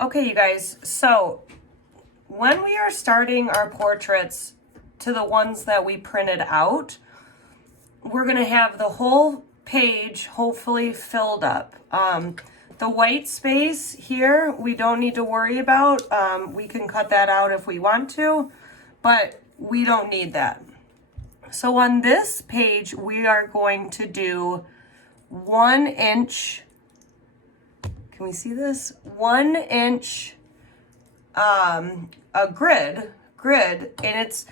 Okay, you guys, so when we are starting our portraits to the ones that we printed out, we're going to have the whole page hopefully filled up. The white space here, we don't need to worry about. We can cut that out if we want to, but we don't need that. So on this page, we are going to do 1 inch. Can we see this? 1 inch a grid, and it's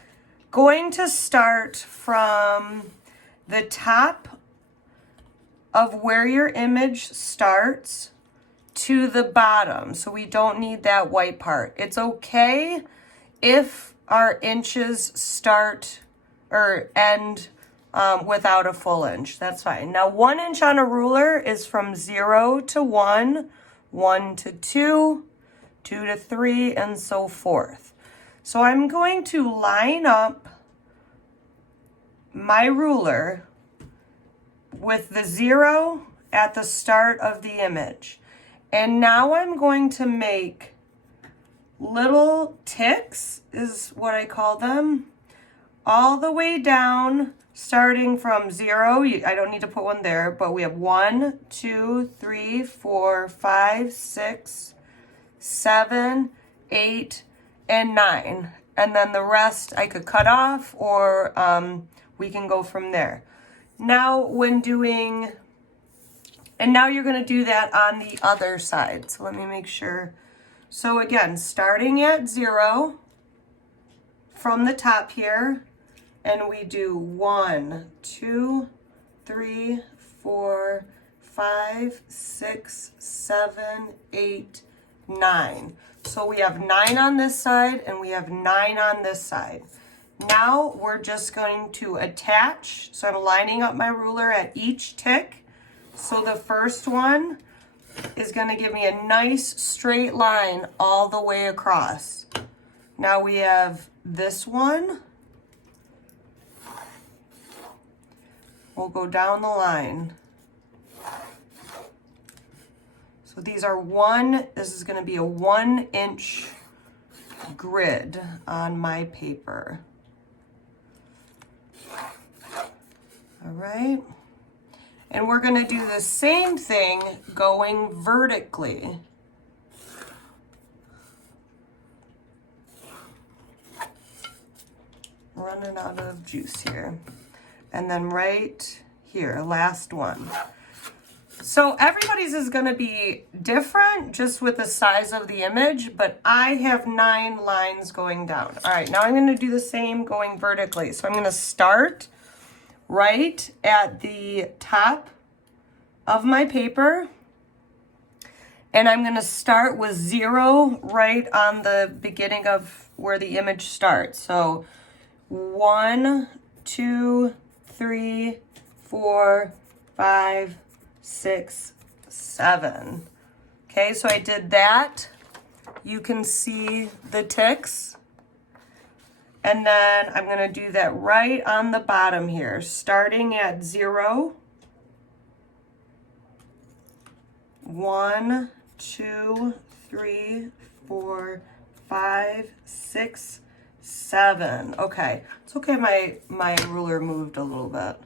going to start from the top of where your image starts to the bottom. So we don't need that white part. It's okay if our inches start or end without a full inch. That's fine. Now 1 inch on a ruler is from 0 to 1, 1 to 2, 2 to 3, and so forth. So I'm going to line up my ruler with the 0 at the start of the image. And now I'm going to make little ticks, is what I call them, all the way down, starting from 0. I don't need to put one there, but we have 1, 2, 3, 4, 5, 6, 7, 8, and 9. And then the rest I could cut off, or we can go from there. Now when doing, and now you're going to do that on the other side. So let me make sure. So again, starting at 0 from the top here, and we do 1, 2, 3, 4, 5, 6, 7, 8, 9. So we have 9 on this side and we have 9 on this side. Now we're just going to attach. So I'm lining up my ruler at each tick. So the first one is going to give me a nice straight line all the way across. Now we have this one. We'll go down the line. So these are this is going to be a 1 inch grid on my paper. All right. And we're going to do the same thing going vertically. Running out of juice here. And then right here, last one. So everybody's is going to be different just with the size of the image, but I have 9 lines going down. All right, now I'm going to do the same going vertically. So I'm going to start right at the top of my paper, and I'm going to start with 0 right on the beginning of where the image starts. So 1, 2, 3, 4, 5, 6, 7. Okay, so I did that. You can see the ticks. And then I'm going to do that right on the bottom here, starting at 0. 1, 2, 3, 4, 5, 6, 7. Okay, it's okay. My ruler moved a little bit.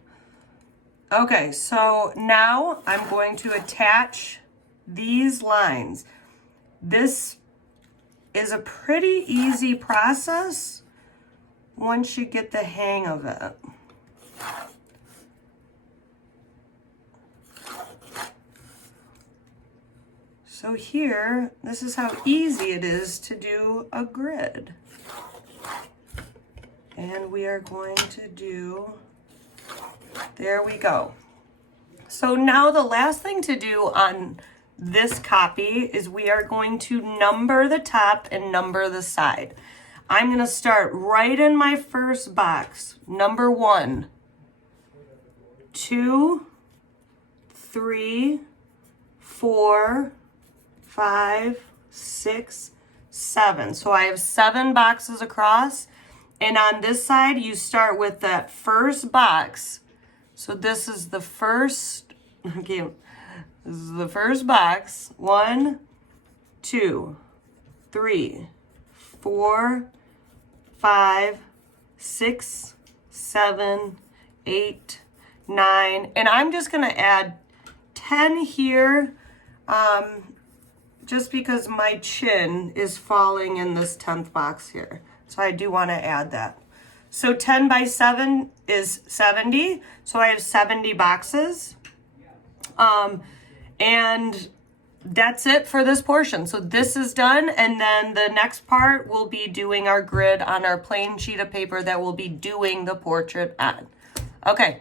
Okay, so now I'm going to attach these lines. This is a pretty easy process once you get the hang of it. So here, this is how easy it is to do a grid. And we are going to do, there we go. So now the last thing to do on this copy is we are going to number the top and number the side. I'm going to start right in my first box. Number 1, 2, 3, 4, 5, 6, 7. So I have 7 boxes across. And on this side, you start with that first box. So this is the first, okay, this is the first box. 1, 2, 3, 4, 5, 6, 7, 8, 9. And I'm just going to add 10 here just because my chin is falling in this 10th box here. So I do want to add that. So 10 by 7 is 70. So I have 70 boxes. And that's it for this portion. So this is done, and then the next part will be doing our grid on our plain sheet of paper that we'll be doing the portrait on. Okay,